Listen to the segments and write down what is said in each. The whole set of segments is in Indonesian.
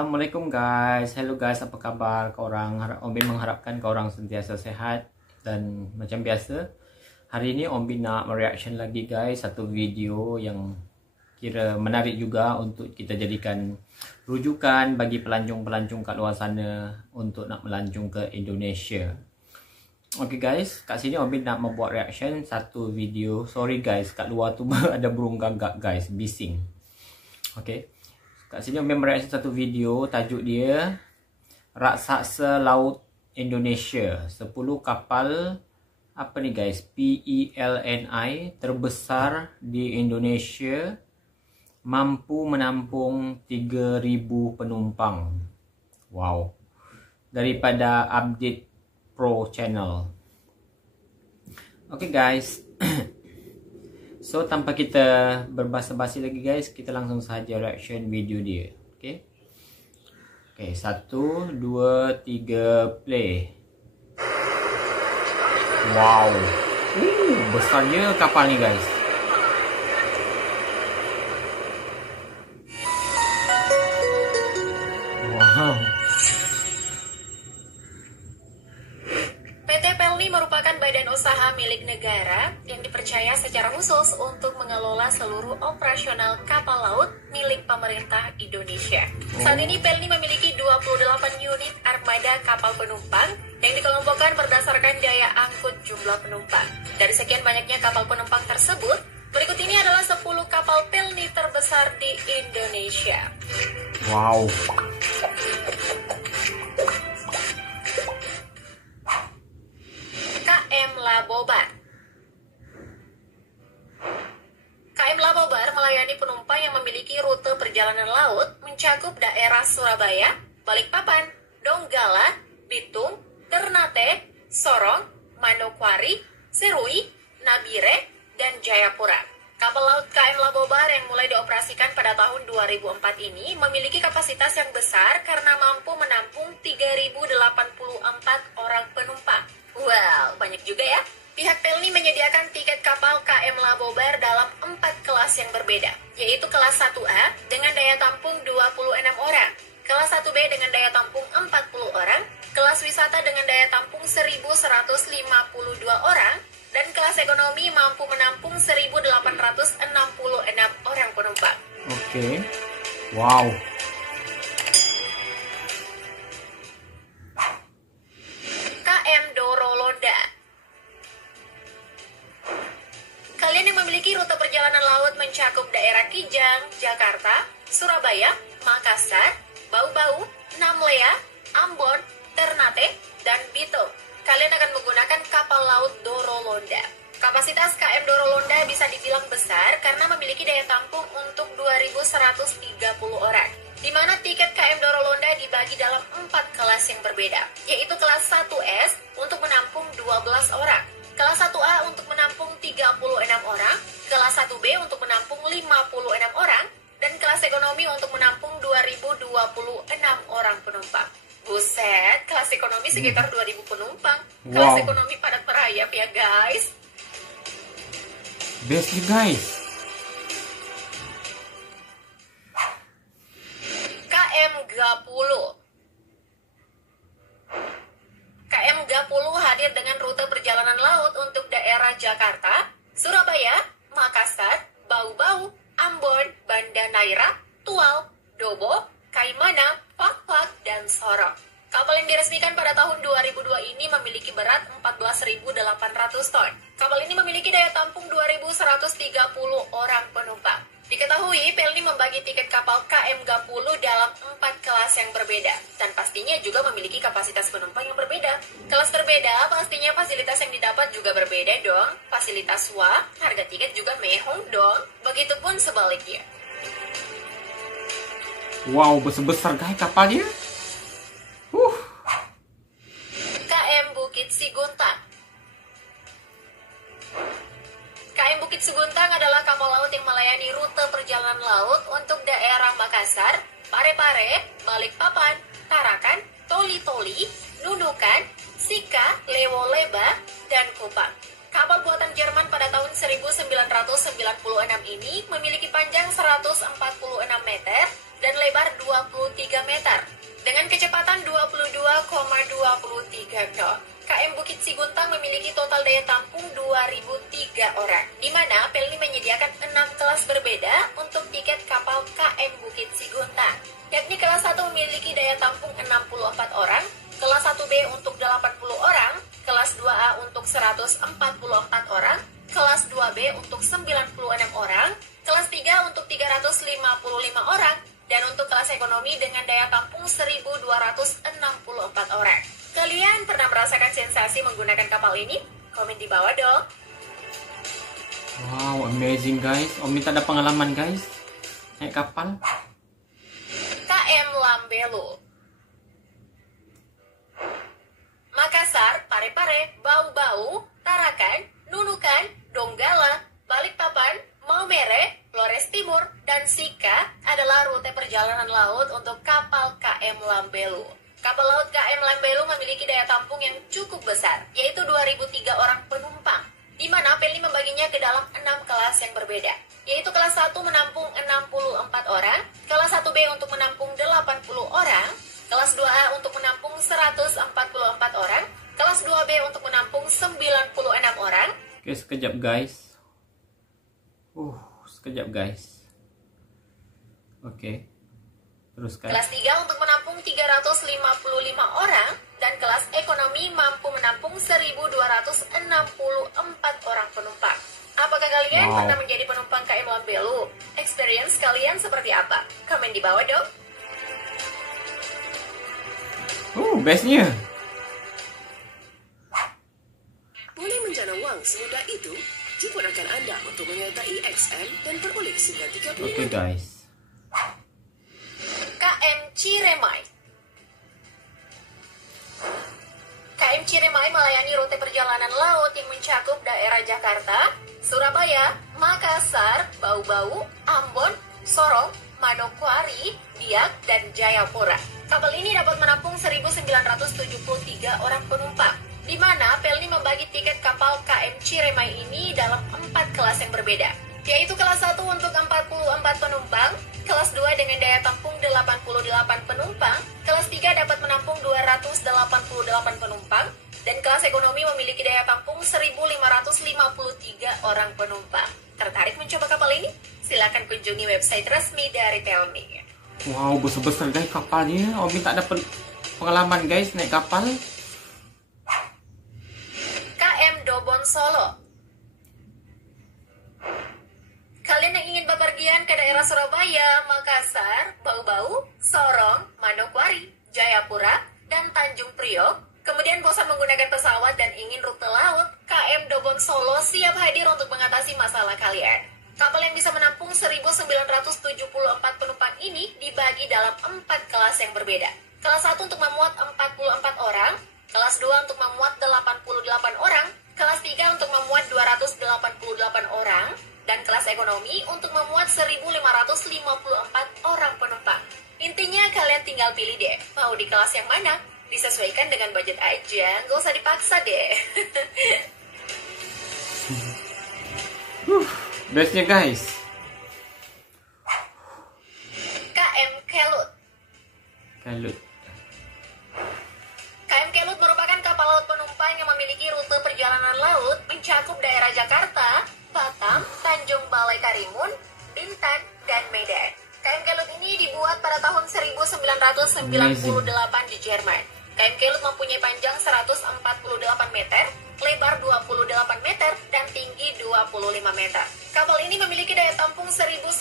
Assalamualaikum guys, hello guys, apa kabar korang? Om Bin mengharapkan korang sentiasa sehat. Dan macam biasa, hari ini Om Bin nak mereaction lagi guys, satu video yang kira menarik juga untuk kita jadikan rujukan bagi pelancong-pelancong kat luar sana untuk nak melancong ke Indonesia. Okay guys, kat sini Om Bin nak membuat reaction satu video. Sorry guys, kat luar tu ada burung gagak guys, bising. Okay, kat sini Om Bin mereaction satu video, tajuk dia Raksasa Laut Indonesia, 10 kapal apa ni guys, PELNI terbesar di Indonesia mampu menampung 3,000 penumpang. Wow. Daripada Update Pro Channel. Okay guys. So tanpa kita berbasa-basi lagi guys, kita langsung saja reaction video dia. Okay. Okay, 1, 2, 3, play. Wow. Besarnya kapal ni guys. Wow. PT PELNI merupakan badan usaha milik negara yang dipercaya secara khusus untuk mengelola seluruh operasional kapal laut milik pemerintah Indonesia. Saat ini PELNI memiliki 28 unit armada kapal penumpang yang dikelompokkan berdasarkan daya angkut jumlah penumpang. Dari sekian banyaknya kapal penumpang tersebut, berikut ini adalah 10 kapal PELNI terbesar di Indonesia. Wow. KM Labobar. KM Labobar melayani penumpang yang memiliki rute perjalanan laut mencakup daerah Surabaya, Balikpapan, Donggala, Bitung, Ternate, Sorong, Manokwari, Serui, Nabire, dan Jayapura. Kapal laut KM Labobar yang mulai dioperasikan pada tahun 2004 ini memiliki kapasitas yang besar karena mampu menampung 3.084 orang penumpang. Wow, banyak juga ya. Pihak PELNI menyediakan tiket kapal KM Labobar dalam 4 kelas yang berbeda, yaitu kelas 1A dengan daya tampung 26 orang, kelas 1B dengan daya tampung 40 orang, kelas wisata dengan daya tampung 1.152 orang, dan kelas ekonomi mampu menampung 1.866 orang penumpang. Oke. Wow. KM Dorolonda. Kalian yang memiliki rute perjalanan laut mencakup daerah Kijang, Jakarta, Surabaya, Makassar, Bau-Bau, Namlea, Ambon, Ternate, dan Bitung. Kalian akan menggunakan kapal laut Dorolonda. Kapasitas KM Dorolonda bisa dibilang besar karena memiliki daya tampung untuk 2.130 orang. Di mana tiket KM Dorolonda dibagi dalam 4 kelas yang berbeda, yaitu kelas 1S untuk menampung 12 orang, kelas 1A untuk menampung 36 orang, kelas 1B untuk menampung 56 orang, dan kelas ekonomi untuk menampung 2.026 orang penumpang. Buset, kelas ekonomi sekitar 2.000 penumpang. Kelas ekonomi padat merayap ya guys. Best nih guys. KM Gapulu. KM Gapulu hadir dengan rute perjalanan laut untuk daerah Jakarta, Surabaya, Makassar, Bau-Bau, Ambon, Banda Neira, Tual, Dobo, Kaimana, Pak-Pak, dan Sorong. Kapal yang diresmikan pada tahun 2002 ini memiliki berat 14.800 ton. Kapal ini memiliki daya tampung 2.130 orang penumpang. Diketahui, PELNI membagi tiket kapal KM Gapulu dalam 4 kelas yang berbeda, dan pastinya juga memiliki kapasitas penumpang yang berbeda. Kelas berbeda, pastinya fasilitas yang didapat juga berbeda dong. Fasilitas wah, harga tiket juga mehong dong. Begitupun sebaliknya. Wow, besar-besar guys kapalnya. KM Bukit Siguntang. KM Bukit Seguntang adalah kapal laut yang melayani rute perjalanan laut untuk daerah Makassar, Parepare, Balikpapan, Tarakan, Toli-Toli, Nunukan, Sika, Lewo-Leba, dan Kupang. Kapal buatan Jerman pada tahun 1996 ini memiliki panjang 146 meter dan lebar 23 meter. kecepatan 22,23 knot. KM Bukit Siguntang memiliki total daya tampung 2.003 orang, di mana Pelni menyediakan 6 kelas berbeda untuk tiket kapal KM Bukit Siguntang. Yakni kelas 1 memiliki daya tampung 64 orang, kelas 1B untuk 80 orang, kelas 2A untuk 144 orang, kelas 2B untuk 96 orang, kelas 3 untuk 355 orang, dan untuk kelas ekonomi dengan daya tampung 1.264 orang. Kalian pernah merasakan sensasi menggunakan kapal ini? Komen di bawah dong. Wow, amazing guys. Om minta ada pengalaman guys naik kapal. KM Lambelu, Makassar, Parepare, Bau-Bau, Tarakan, Nunukan, Donggala, Balikpapan, Maumere, Flores Timur, dan Sika adalah rute perjalanan laut untuk kapal KM Lambelu. Kapal laut KM Lambelu memiliki daya tampung yang cukup besar, yaitu 2.003 orang penumpang, di mana Pelni membaginya ke dalam 6 kelas yang berbeda, yaitu kelas 1 menampung 64 orang, kelas 1B untuk menampung 80 orang, kelas 2A untuk menampung 144 orang, kelas 2B untuk menampung 96 orang. Oke, sekejap guys. Sekejap guys. Oke. Teruskan. Kelas 3 untuk menampung 355 orang, dan kelas ekonomi mampu menampung 1.264 orang penumpang. Apakah kalian pernah menjadi penumpang KM Lambelu? Experience kalian seperti apa? Komen di bawah dong. Bestnya. Boleh menjana wang semudah itu? Jemputkan Anda untuk menyertai XM dan berulik hingga 35. Oke guys. KM Ciremai. KM Ciremai melayani rute perjalanan laut yang mencakup daerah Jakarta, Surabaya, Makassar, Bau-Bau, Ambon, Sorong, Manokwari, Biak, dan Jayapura. Kapal ini dapat menampung 1.973 orang penumpang, di mana Pelni membagi tiket kapal KM Ciremai ini dalam 4 kelas yang berbeda, yaitu kelas 1 untuk 44 penumpang, kelas 2 dengan daya tampung 88 penumpang, kelas 3 dapat menampung 288 penumpang, dan kelas ekonomi memiliki daya tampung 1.553 orang penumpang. Tertarik mencoba kapal ini? Silakan kunjungi website resmi dari Pelni. Wow, besar-besar guys kapalnya. Om minta ada pengalaman guys naik kapal. KM Dobon Solo. Kalian yang ingin bepergian ke daerah Surabaya, Makassar, Bau-Bau, Sorong, Manokwari, Jayapura, dan Tanjung Priok, kemudian bosan menggunakan pesawat dan ingin rute laut, KM Dobon Solo siap hadir untuk mengatasi masalah kalian. Kapal yang bisa menampung 1.974 penumpang ini dibagi dalam 4 kelas yang berbeda. Kelas 1 untuk memuat 44 orang, kelas 2 untuk memuat 88 orang, kelas 3 untuk memuat 288 orang, dan kelas ekonomi untuk memuat 1.554 orang penumpang. Intinya kalian tinggal pilih deh, mau di kelas yang mana? Disesuaikan dengan budget aja, nggak usah dipaksa deh. Bestnya guys. KM Kelut. KM Kelut merupakan kapal laut penumpang yang memiliki rute perjalanan laut mencakup daerah Jakarta, Batam, Tanjung Balai Karimun, Bintan, dan Medan. KM Kelut ini dibuat pada tahun 1998 di Jerman. KM Kelut mempunyai panjang 148 meter, lebar 28 meter, dan tinggi 25 meter. Kapal ini memiliki daya tampung 1.900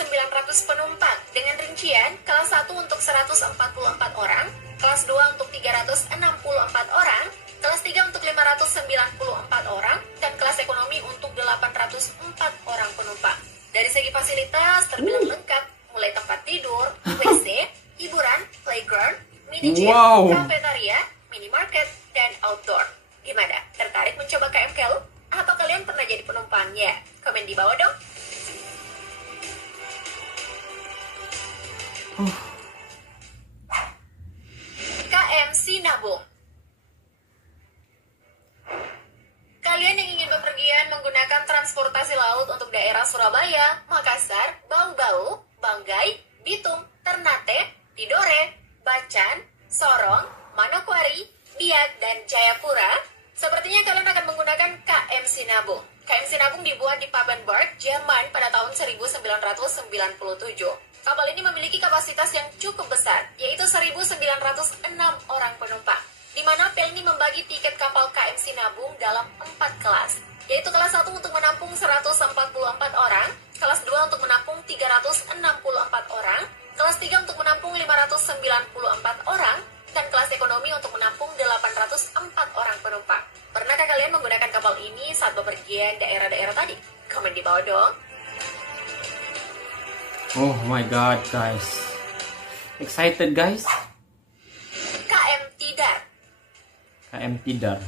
penumpang dengan rincian kelas 1 untuk 144 orang, kelas 2 untuk 364 orang, kelas 3 untuk 594 orang, dan kelas ekonomi untuk 804 orang penumpang. Dari segi fasilitas terbilang lengkap, mulai tempat tidur, WC, hiburan, playground, mini gym, kafetaria, minimarket, dan outdoor. Gimana? Tertarik mencoba KM Kelut? Atau kalian pernah jadi penumpangnya? Komen di bawah dong. KM Sinabung. Kalian yang ingin bepergian menggunakan transportasi laut untuk daerah Surabaya, Makassar, Bau-Bau, Banggai, Bitung, Ternate, Tidore, Bacan, Sorong, Manokwari, Biak, dan Jayapura. Sepertinya kalian akan menggunakan KM Sinabung. KM Sinabung dibuat di Papenburg, Jerman pada tahun 1997. Kapal ini memiliki kapasitas yang cukup besar, yaitu 1.906 orang penumpang. Di mana Pelni membagi tiket kapal KM Sinabung dalam 4 kelas, yaitu kelas 1 untuk menampung 144 orang, kelas 2 untuk menampung 364 orang, kelas 3 untuk menampung 594 orang, dan kelas ekonomi untuk menampung 804 orang penumpang. Pernahkah kalian menggunakan kapal ini saat bepergian daerah-daerah tadi? Komen di bawah dong. Oh my god guys, excited guys. KM Tidar. KM Tidar.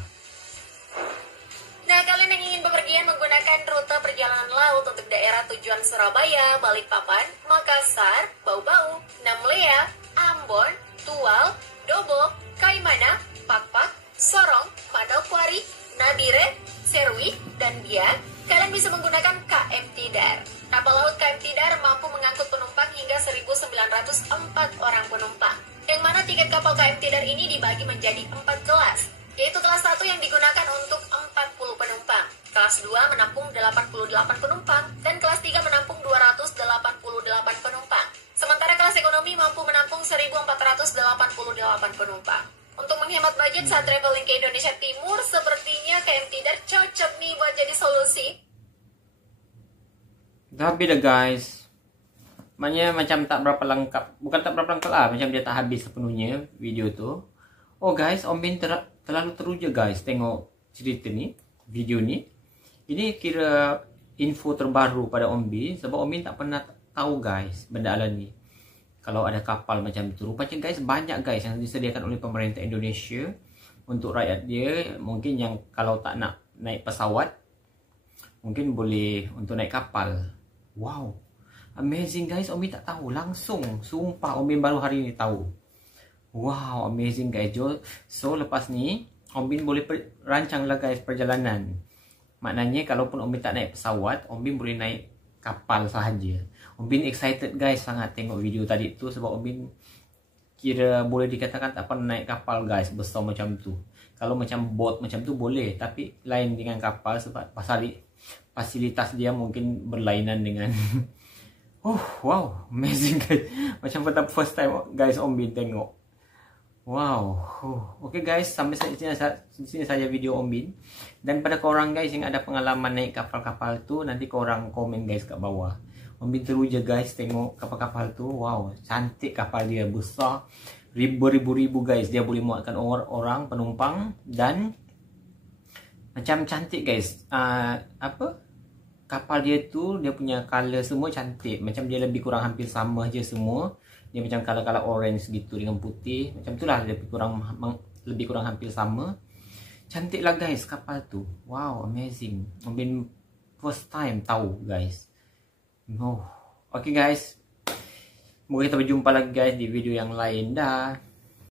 Nah, kalian yang ingin bepergian menggunakan rute perjalanan laut untuk daerah tujuan Surabaya, Balikpapan, Makassar, Bau-Bau, Namlea, Ambon, Tual, Dobok, Kaimana, Pakpak, Sorong, Manokwari, Nabire, Serui, dan Biak, kalian bisa menggunakan KM Tidar. Kapal laut KM Tidar mampu mengangkut penumpang hingga 1.904 orang penumpang. Yang mana tiket kapal KM Tidar ini dibagi menjadi 4 kelas, yaitu kelas 1 yang digunakan untuk 40 penumpang, kelas 2 menampung 88 penumpang, dan kelas 3 menampung 288 penumpang. Sementara kelas ekonomi mampu menampung 1.488 penumpang. Untuk menghemat budget saat traveling ke Indonesia Timur, sepertinya KM Tidar cocok nih buat jadi solusi. Tapi dah guys, maknanya macam tak berapa lengkap. Bukan tak berapa lengkap lah, macam dia tak habis sepenuhnya video tu. Oh guys, Om Bin terlalu teruja guys tengok cerita ni, video ni. Ini kira info terbaru pada Om Bin, sebab Om Bin tak pernah tahu guys benda alam ni. Kalau ada kapal macam tu, rupanya guys banyak guys yang disediakan oleh pemerintah Indonesia untuk rakyat dia. Mungkin yang kalau tak nak naik pesawat, mungkin boleh untuk naik kapal. Wow, amazing guys, Om Bin tak tahu langsung. Sumpah Om Bin baru hari ni tahu. Wow, amazing guys. So lepas ni Om Bin boleh rancang lah guys perjalanan. Maknanya kalaupun Om Bin tak naik pesawat, Om Bin boleh naik kapal sahaja. Om Bin excited guys sangat tengok video tadi tu, sebab Om Bin kira boleh dikatakan tak pernah naik kapal guys besar macam tu. Kalau macam boat macam tu boleh, tapi lain dengan kapal sebab fasilitas dia mungkin berlainan dengan oh wow, amazing guys. Macam first time guys Om Bin tengok. Wow. Okay guys, sampai sini saja video Om Bin. Dan pada korang guys yang ada pengalaman naik kapal-kapal tu, nanti korang komen guys kat bawah. Om Bin teruja guys tengok kapal-kapal tu. Wow, cantik kapal dia, besar, ribu guys. Dia boleh muatkan orang penumpang, dan macam cantik guys. Kapal dia tu, dia punya color semua cantik. Macam dia lebih kurang hampir sama je semua. Dia macam color orange gitu dengan putih. Macam tu lah, lebih kurang hampir sama. Cantik lah guys kapal tu. Wow, amazing. Om Bin first time tahu guys. Oh, okay guys. Semoga kita berjumpa lagi guys di video yang lain dah.